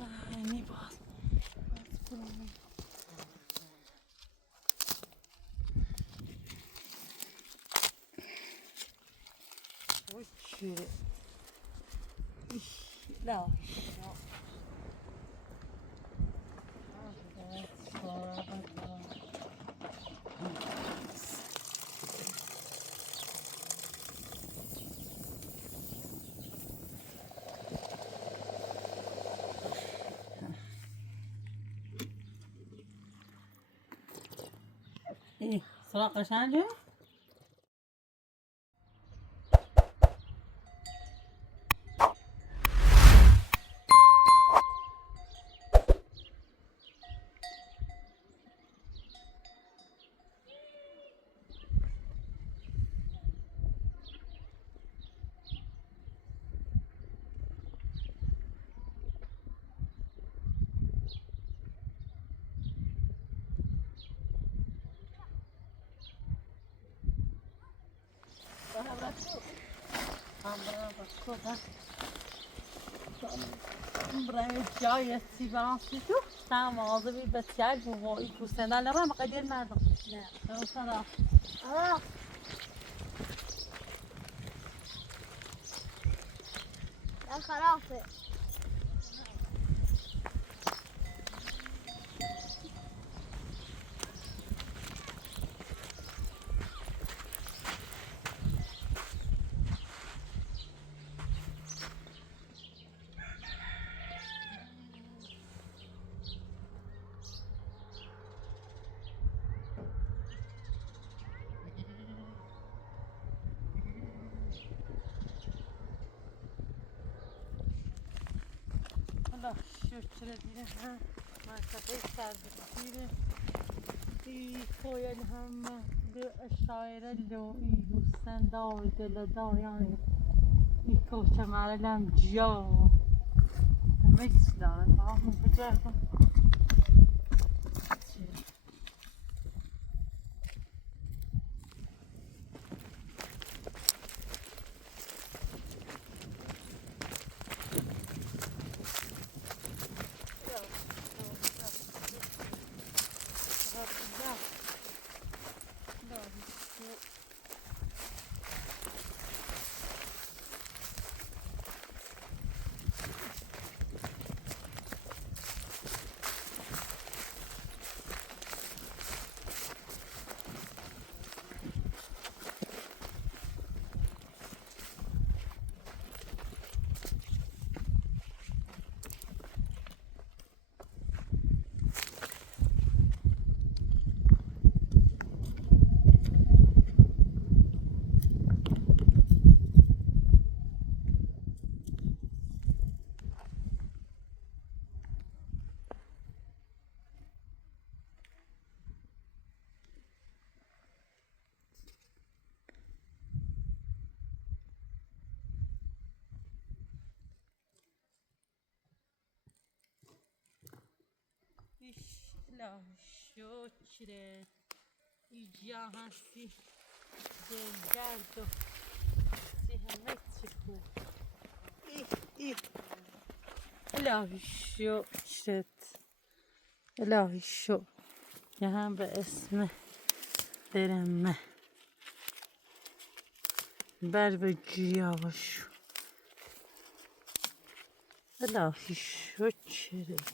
یعنی باز برو اوکی لا ايه سراغ قشنجه برای جای سیبانسی تو سام ağzı bir betiyal bu o ilk seneler ama kadir merdim. Ne? O sana. Aa. Ya خرافه Allah şükür edine ha. Merkeze servisine. İyi koyan hem de şaire lo iyi sen da yani. İyi koşa maralem ciao. Mesela tamam bıcaktım. La şükür İca hasi Delgardo Sihemetriku İlahi şükür İlahi şükür Yahan be esme Deremme Ber ve ciyavaş İlahi şükür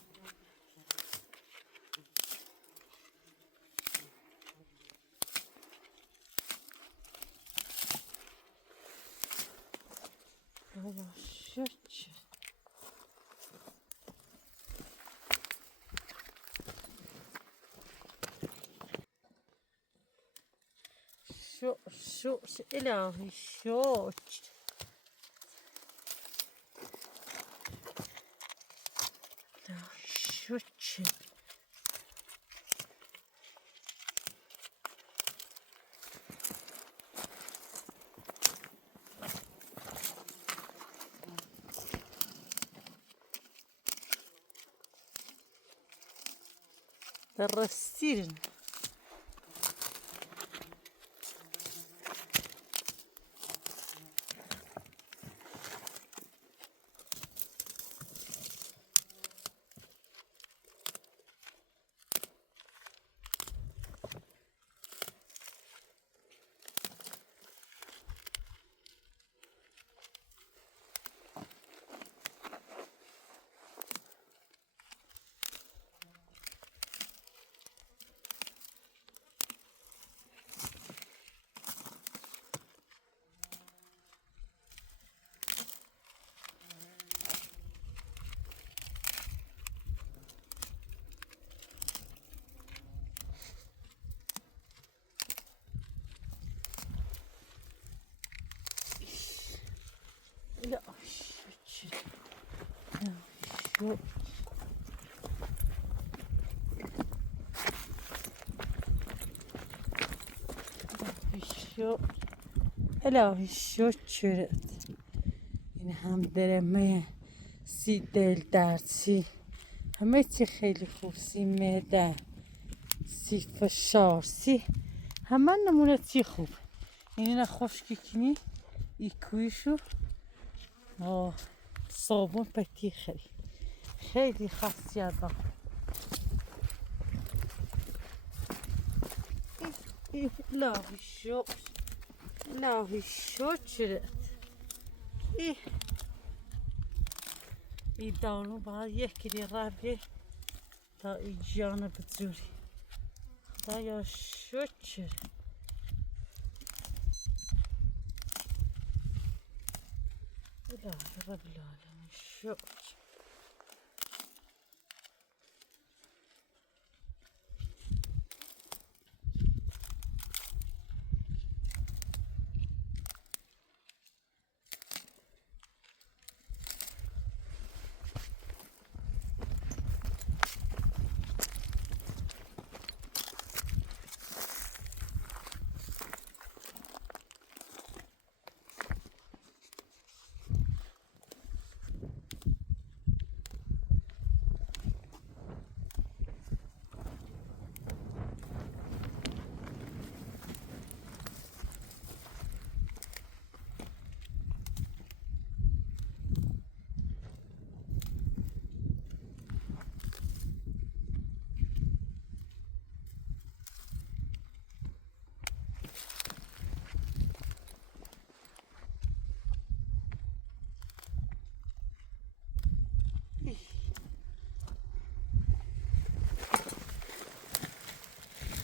Şükür. Şu ilahi şükür. Şükür. Terrasirin. شو شو الهی شکرت. این هم درمه سی دل درد سی همه چی خیلی خوب، سی معده سی فشار سی همه نمونه چی خوب. اینه خشکی کنی ایکویشو صابون پتی خیلی خاصیت دار. الهی شکر الهی شکرت. این دانو باید یکی دی ربیه تا این جان بزوری. خدایا شکر. الهی رب العالمین شکر.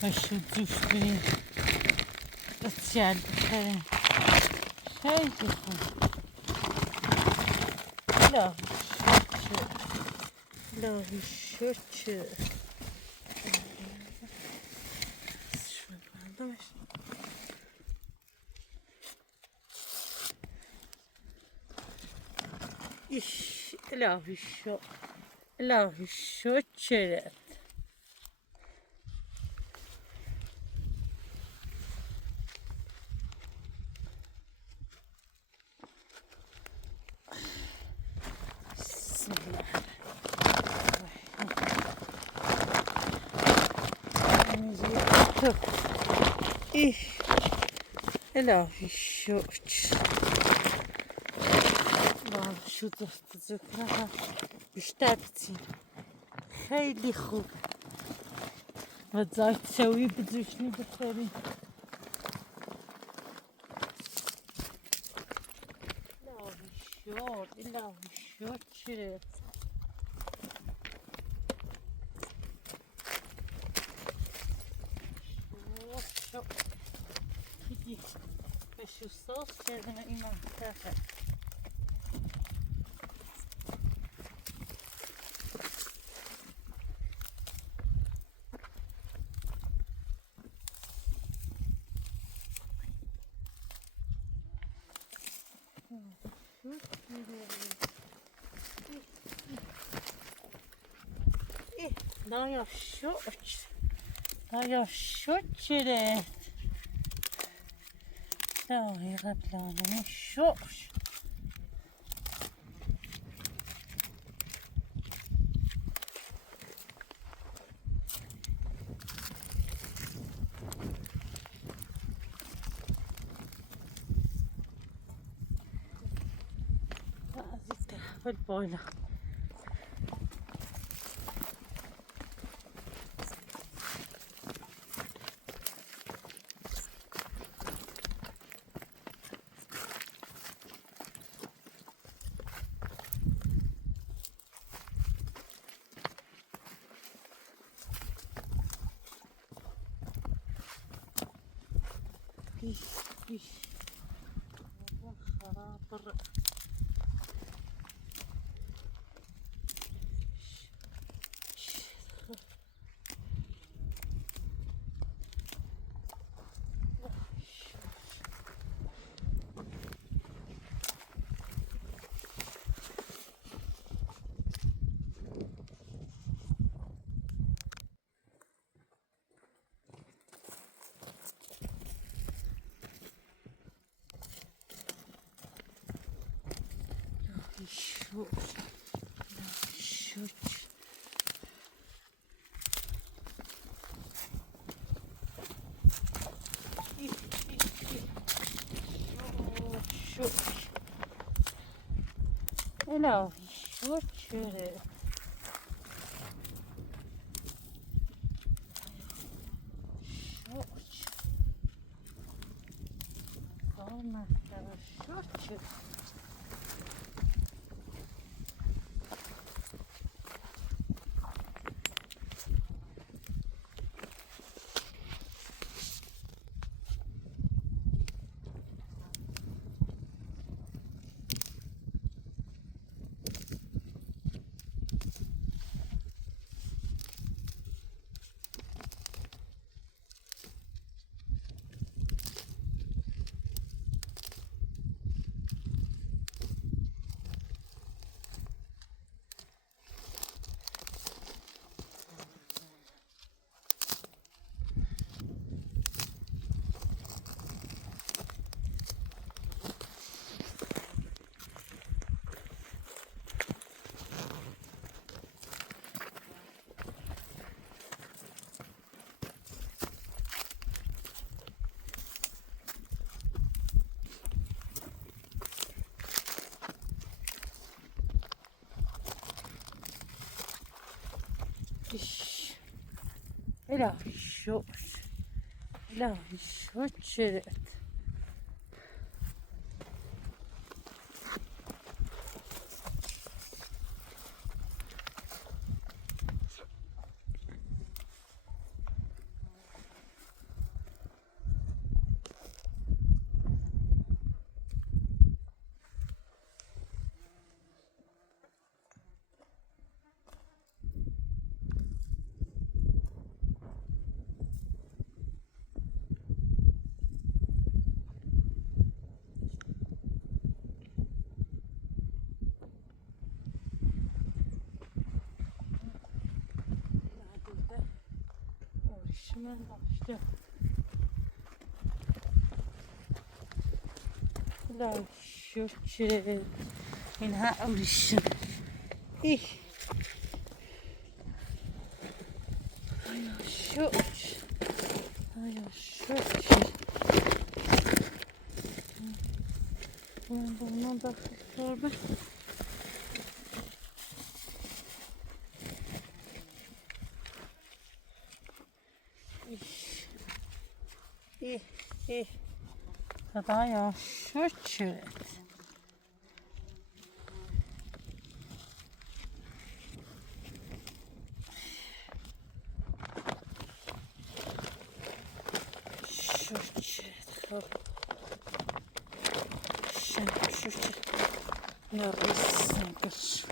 باشو دوش بریم بسیار بخوریم خیلی خوب. الهی شکر الهی شکر. الهی شکر الهی شکرت. الهی شکر. شو دست ذکرها بیشتر بچین خیلی خوب و زایت شوی بجوشنی بخوریم. الهی شکرت. دیگه بشو ساس کردم این منطقه. Daya şoç. Daya şoçere. Daya Rabbil şoç. Azizde böyle. Iş. Harap. شکر. الهی شکر. شکر. الهی شکر. الهی شکر. من داشته الهی شکر. اینها اوریشم. ای شکر. شکر. من bundan da torba. خدایا شکرت. خب شکر. نرسیم کش.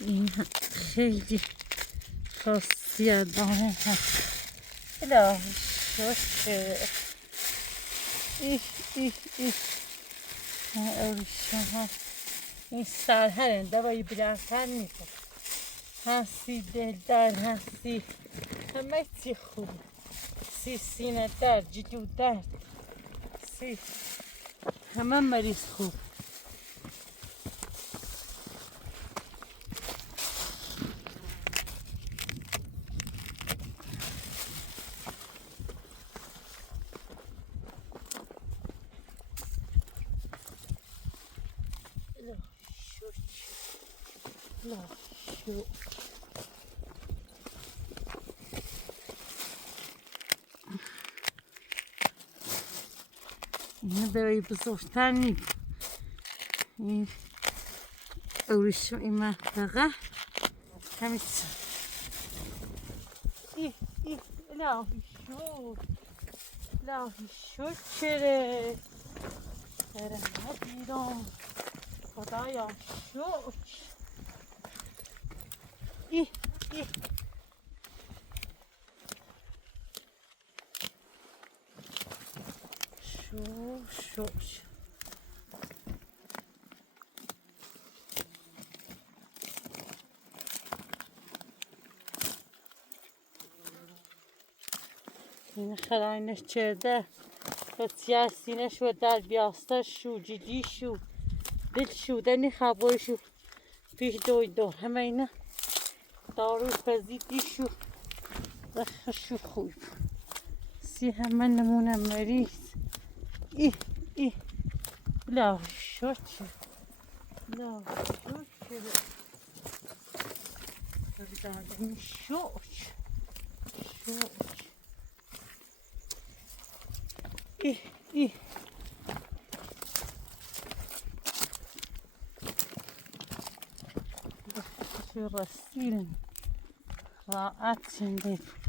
این خیلی خاصیت داره. الهی شکر. اوریشم این سرهرن دوایی بلندتر میکن. هستی دلدر هستی همه چی خوب. سینه درد جدو درد همه مریض خوب. اینه برای بزرگتر نیم. این اوریشم این منطقه همین چه الهی شکره. برمه بیرم. خدایا شکر. شوش این خلاینش چرده بسیار سینه شو در بیاسته شو جیجی شو دل شو دنی خبای شو پیش دوی دور همه اینا دارو پزیدی شو شو خوب سی همه نمونه مریض ای لا شوچه لا شوچه بگذارم شوچ ای شو رسیل راحت شندید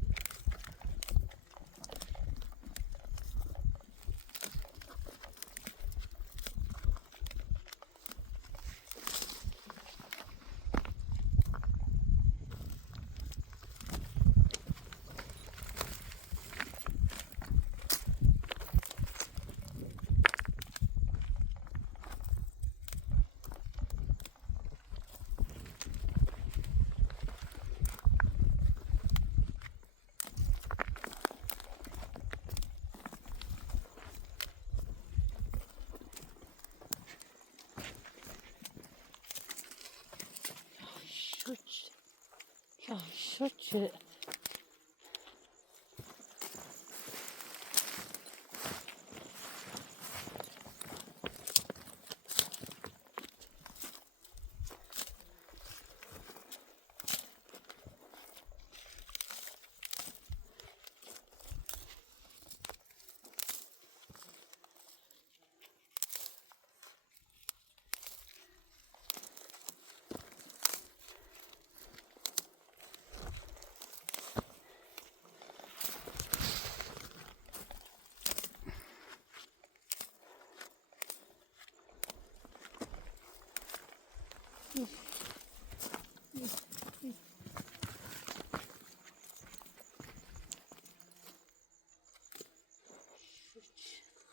یا شوچه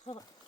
خلاص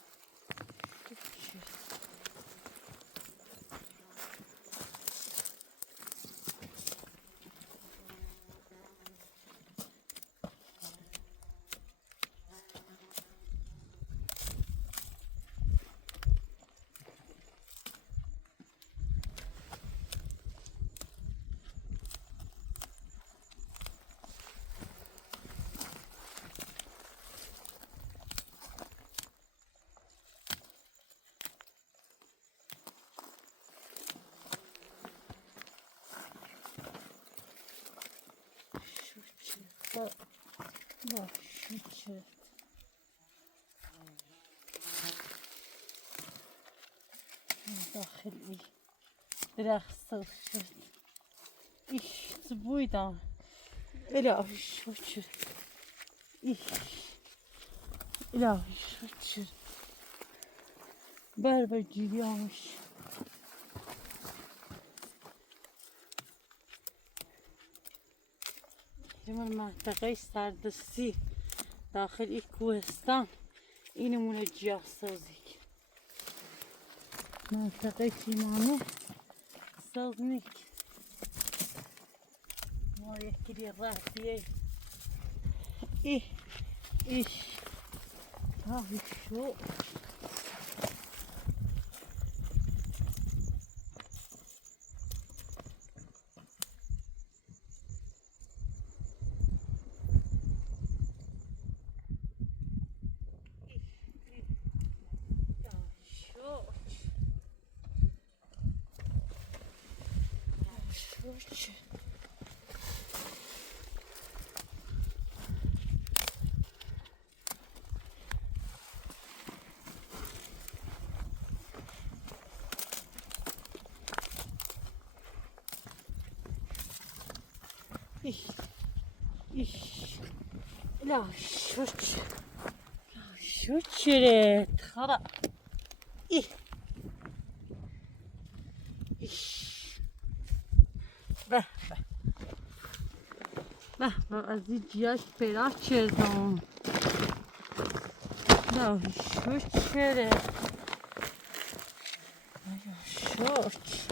با شوچه داخلی درخت شد ایش بویدم الهی شوچه ایش الهی شوچه بر جیریامش من منطقه سردستی داخل این کوهستان این نمونه جیاه سازی منطقه پیمانه سازنیک ما یکی راحتیه ایش هاوی شو لا شوچرت خلا به از این جیاش پیدا کردم لا شو كره شوك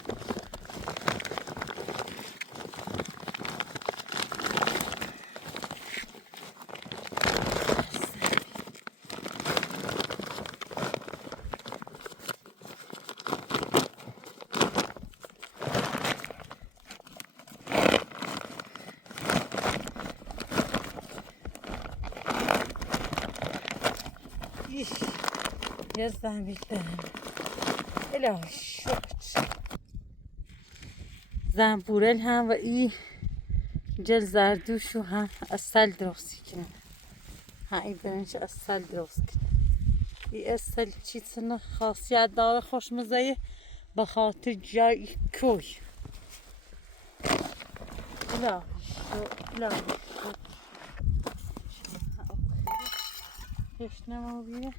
يزن بالدهن إلهي شوك زنبورل هم و ای جل زردوشو هم اصل درست کنم های برنج اصل درست کنم ای اصل چیزن خاصیت داره خوشمزه به خاطر جای کوی الهی شو الهی شو تشنه بیه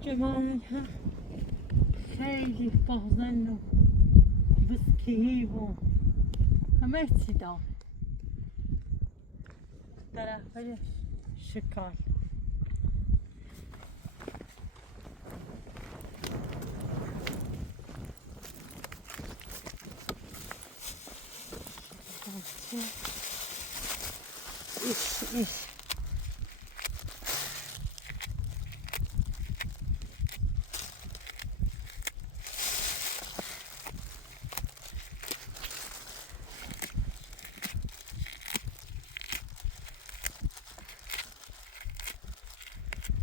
جمال ها خیلی بازن و بسکهی و همه چی داره طرف شکال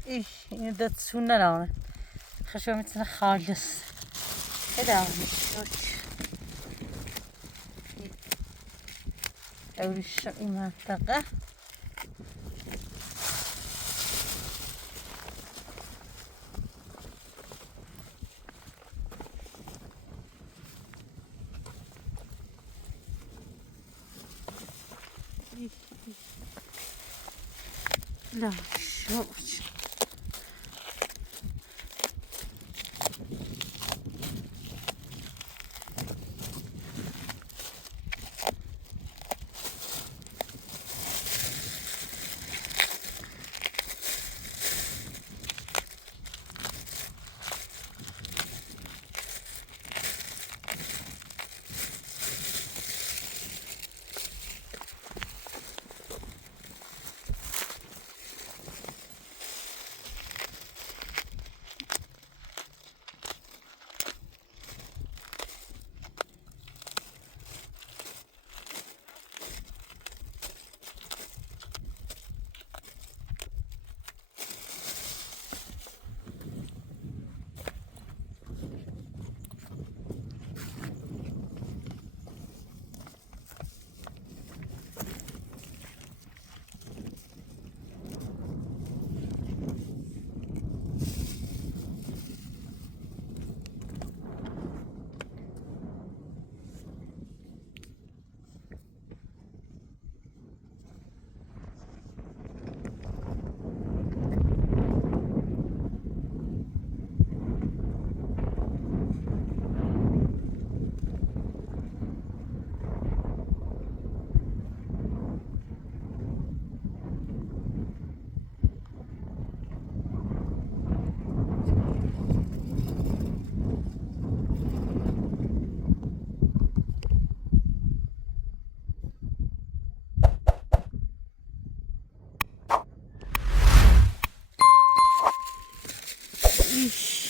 ایش این دستشون نرانه خشم میتونه خالص ادامه شوک اوریش این منطقه لا شوك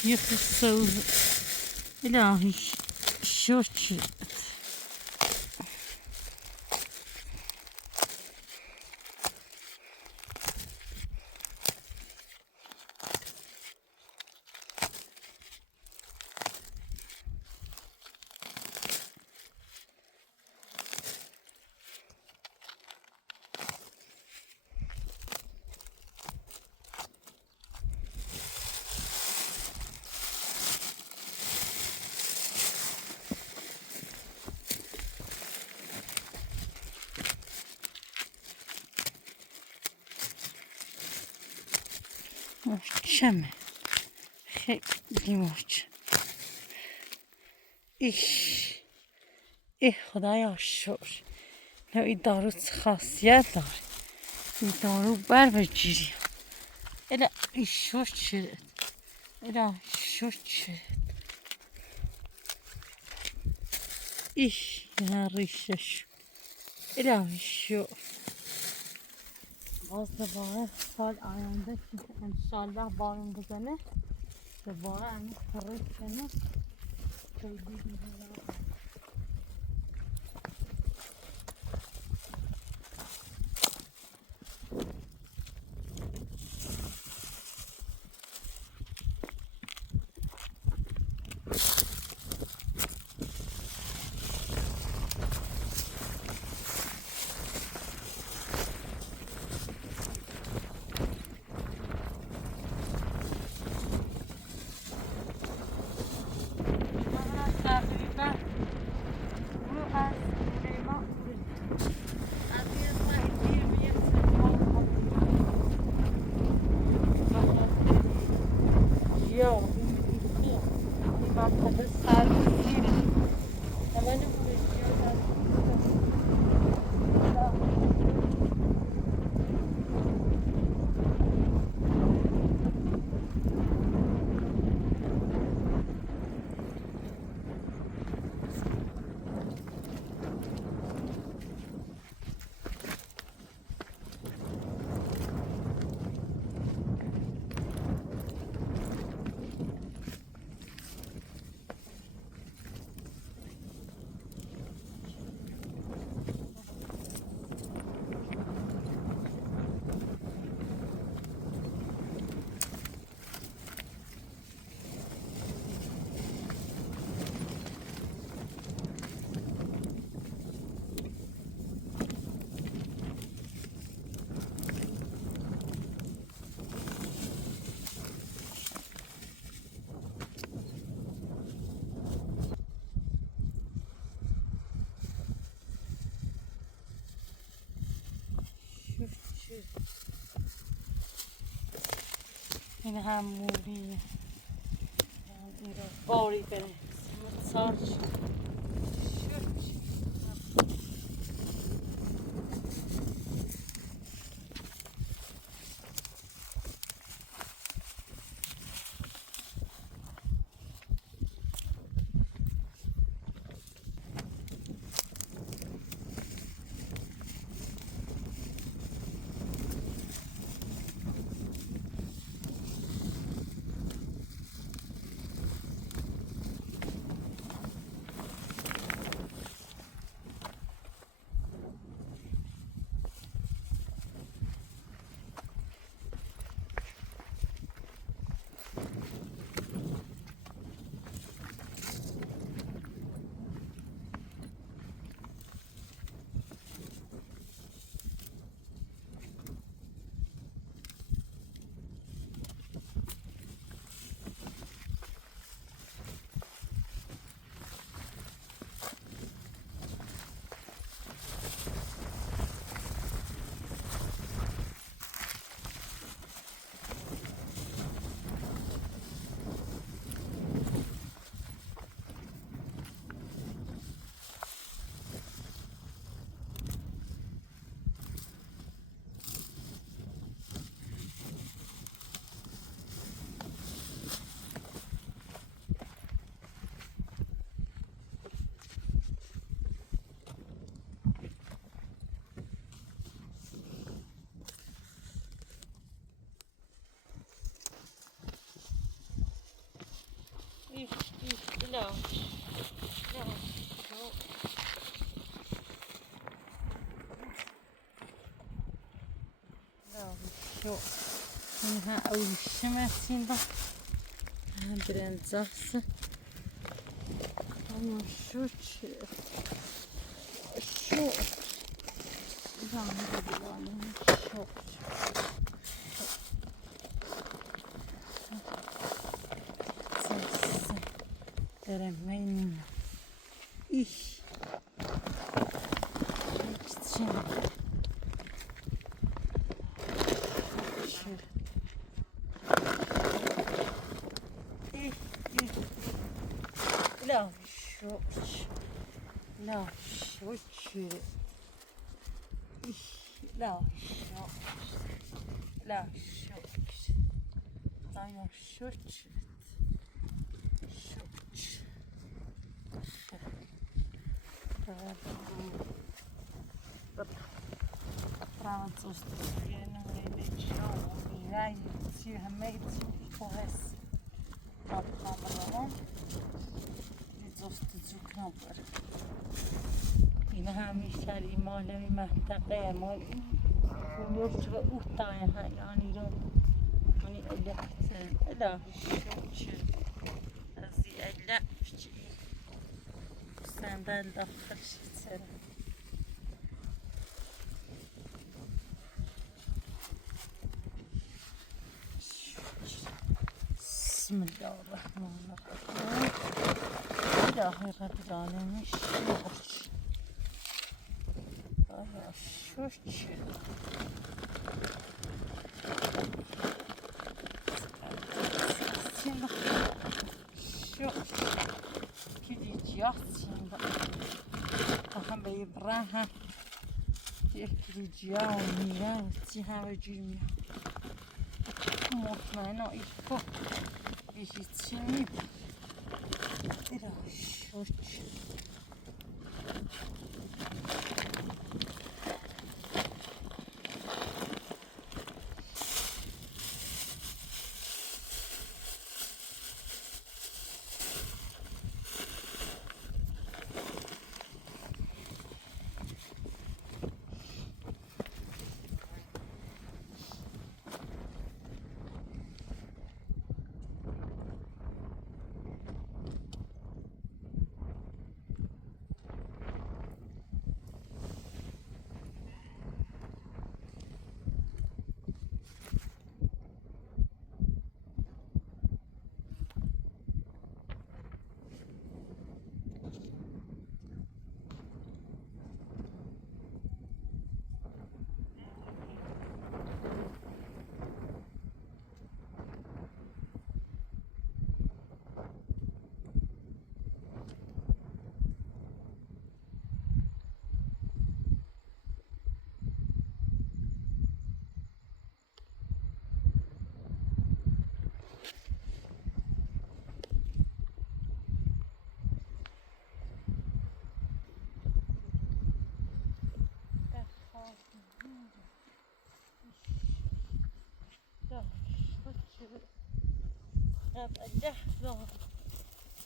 يخصو إلهي شوكي ابریشمه خیلی موج. ای خدایا شکر. نه این دارو خاصیت داره. این دارو بر بگیری. الا ای شکر. الا شکر. نه ریشش. الا شکر. باز دوباره سال آینده که انشالله بارون بزنه دوباره همین خرید کنه خیلی دیگه. این هم موریه این رو باری بره سمت شد. لا شو اینها اوشمتین دا برنزاس اما شو چه شو شو Eremeyin. İş. Şöyle. لا شوش لا شوش لا شوش لا شوش لا شوش شوش Prawa co stosujemy, lecią, umierają, ciemejci, poes. Kapkamrama, جست زوكنبر إنها مشتري مالي منطقة مالي ونرجع أوتاها يعني رو يعني ألحت لا شوش أزي ألحت سندل داخل شتر بسم الله الرحمن الرحيم إلهي رب العالمين شوش يا شوش شوش كذي جاسين هم بيبراها يكذي جاو ميران تيها وجيميا مطمئنة إيكو بيجي تشيني إلى شوش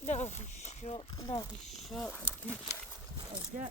لا شو لا شو لا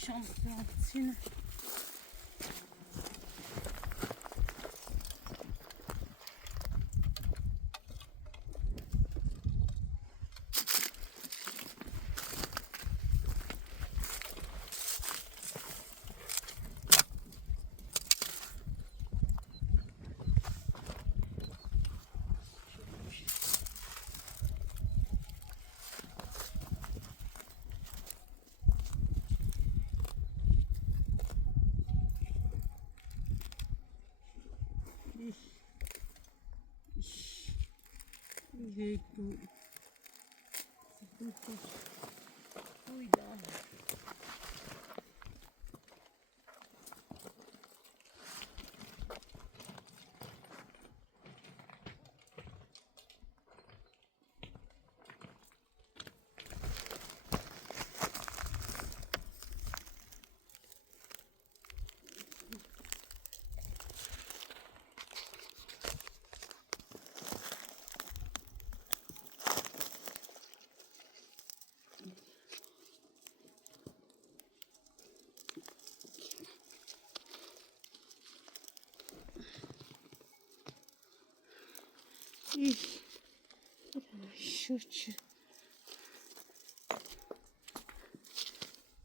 شامبيون Egu. Cuidado. شوچ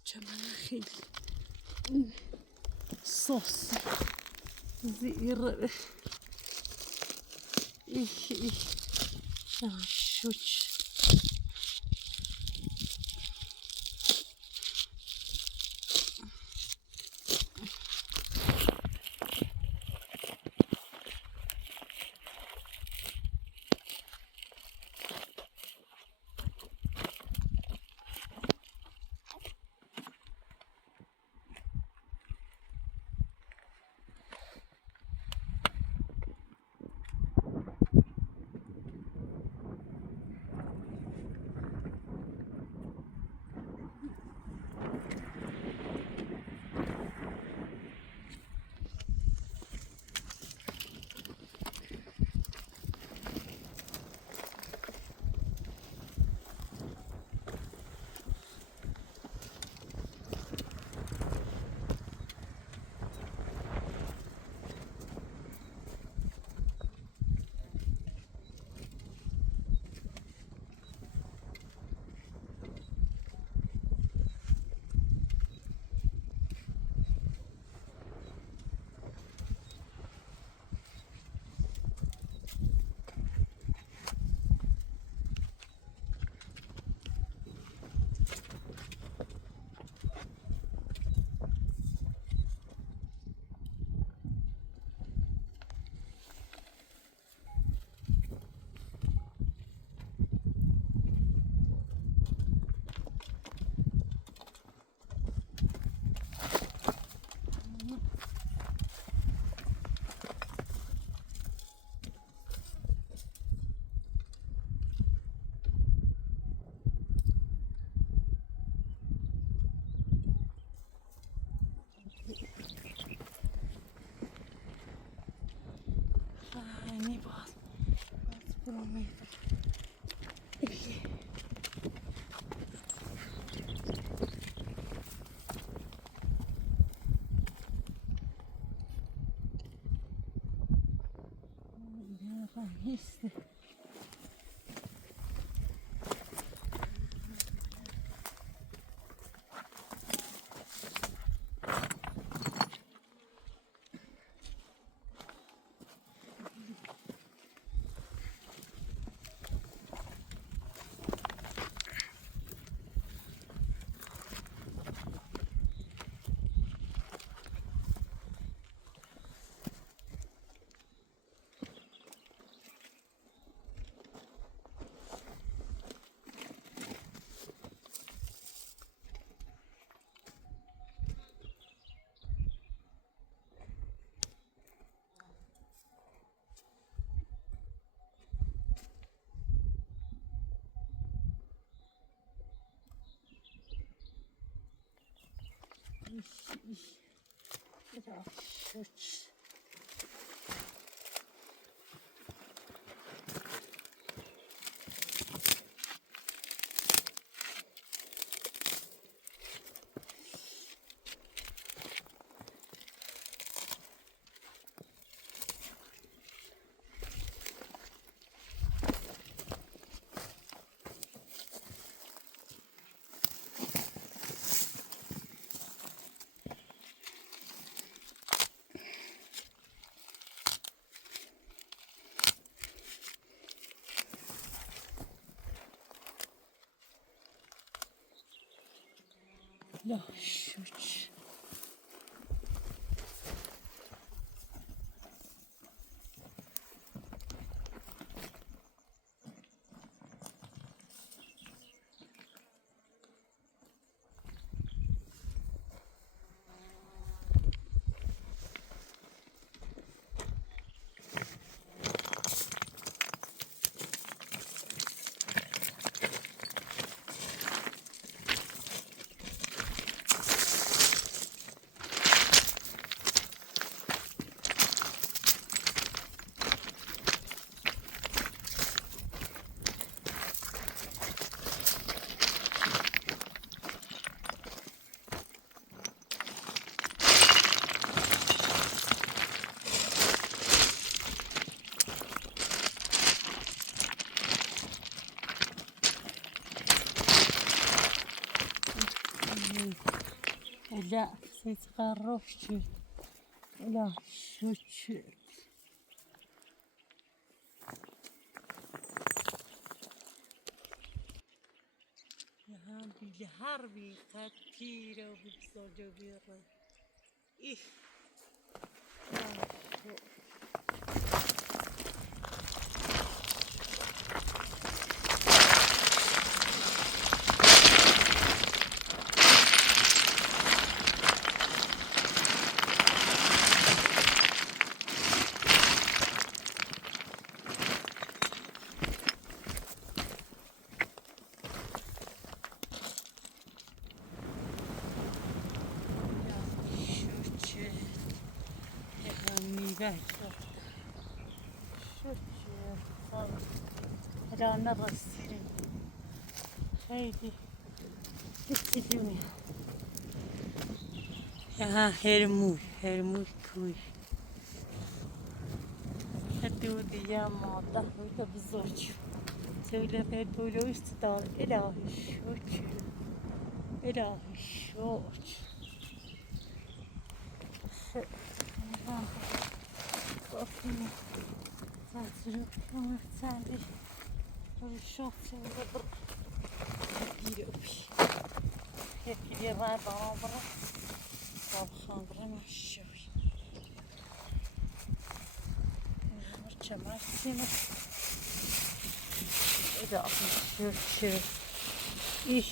چمن خیلی صوص زیره شوچ یعنی باز برو نیست شوچ لا شوچ تتقرب شد إلى شد هم بالهر بالقتيرة وبالصوجة بيرة إيه هلا نغسل هيدي الدنيا ها هرموي كوي هدودي يا ماضة ويتا بالزوج سولا في البولوش تدار إلهي الشوش وقفيني تعترف كما تعلي الشوط ينقبر يديروبي يكي دي راي برا صاب خاضرين وحشوي مرشا مرسيمة إذا أخي شوف إيش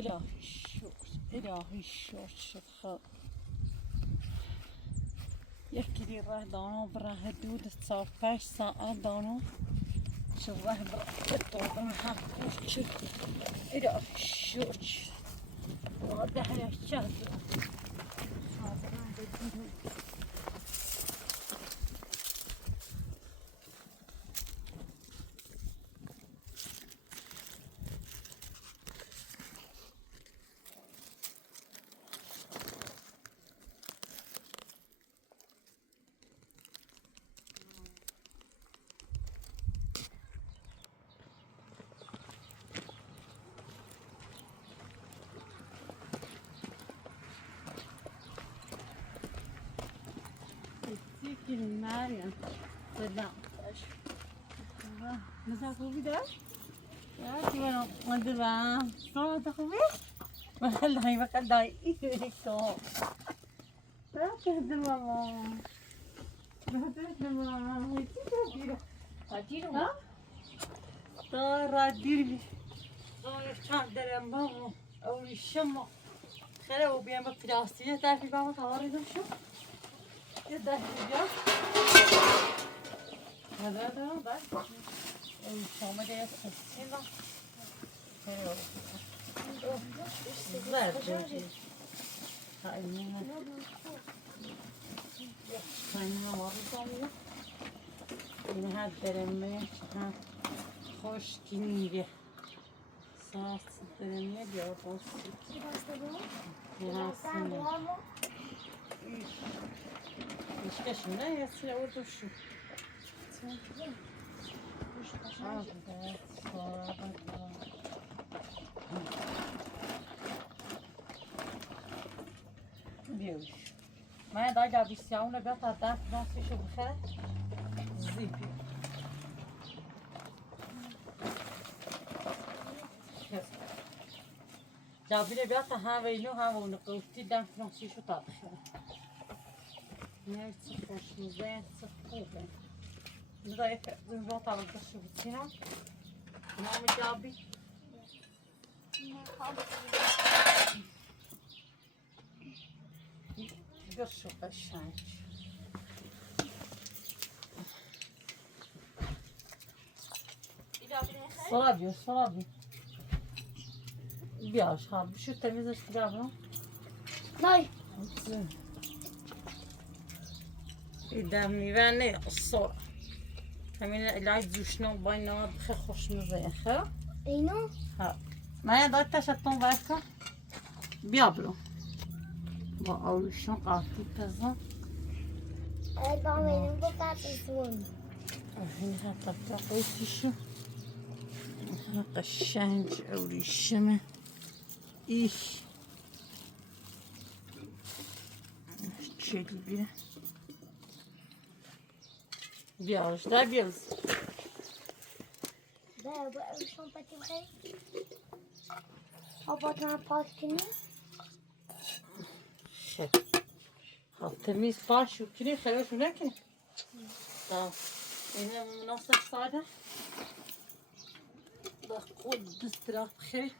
إذا شوف إلهي الشوش يحكي لي راه دانو براه هدود تصاب 5 ساعات دانو شو راه براه يطول معها شو إلهي الشوش وهذا هي الشهر مريم صدق مساء خوبی داشت؟ یا چیکار مدرم؟ صحبت خوبی؟ بخل دای ایش تو. چه دلوا؟ چی تو بیرو؟ ها؟ رادیری. چند درم بابا. اولی شما. خیلی او بیام با پلاستیک داری بابا کاری داشتم. یه دستی بیا. هذا بس. شما دیگه سینا. زرد. خیلی خیلی مارو این هر درمه هم خشکی میگه ساس درمه بیا باشی İşte ya sıra orada şu. Diyor. Maya da geldi siyahına bir tane nasıl şu bıkara zipi. جابيلي بيعطى ها وينو ها ونقوتي دم فرنسي شو طابخه ناس خوش مزين صفوفه نضيف زنبوط على القش بتسينا نعم جابي قرشو قشانج صلابي بياش ها شو تميزش تقابله ناي قدامي باني الصورة همين العيد زوشنا وباينا بخير خوش مزين خير اینو ها ما يضايق شطون بايكا بيابلو با اولشون قاطی تزا ادام اینو بپرسون هنا حتى بتاقيتشو قشنج اولشمه ايه شكل بياج ده بيز ده بقى شلون بتبغي هبطنا باكني تميز باش وكذي خلوش هناك اه هنا مناصر صاده بقول بستراح بخير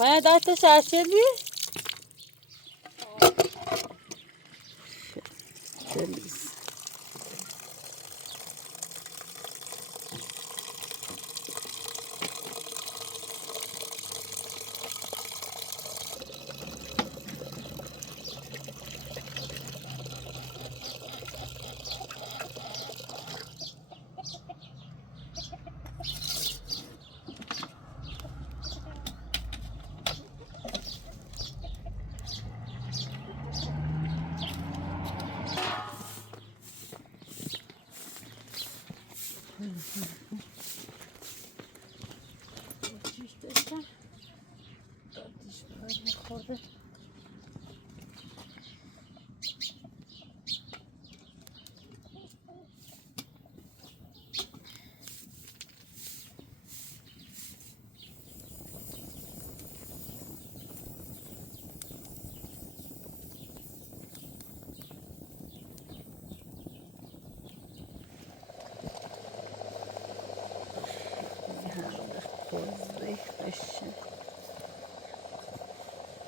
ما دعت شاشة بي تميز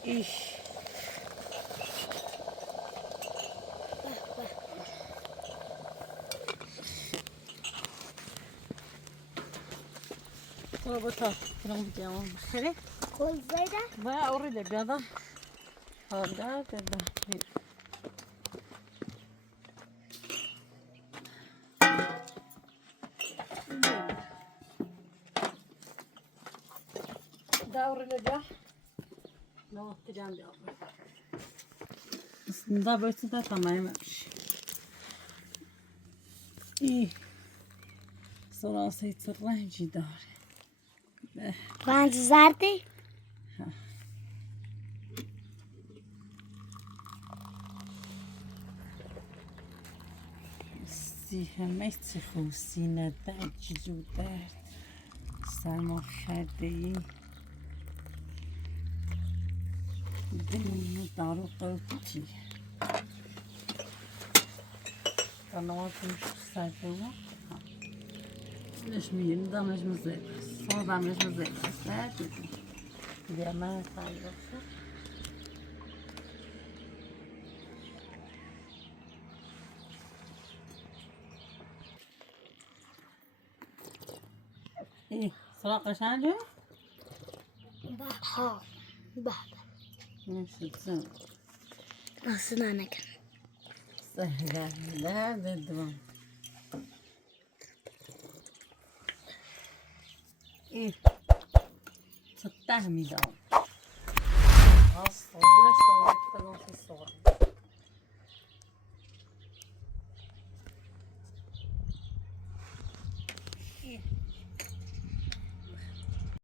إيش طلبتها كلام بديهم بخير كل زيادة ما أريد بيضة هذا كذا دور لجاه لا تجان دور بس ده بس ده تمام ماشي إيه صراصي ترهجي داري رنج زردی سی همه چی خوصی ندارد جزو درد سرما خرده ای دنیا دارو قوتی قنوات مش سرده ليش مين دامج مزيد صار دامج مزيد لا تدري إذا ما تعرف إيه سراقة شاجة ها بابا نفس الزن أصلا أنا كان سهلة لا بالدوام إيه 16 میدم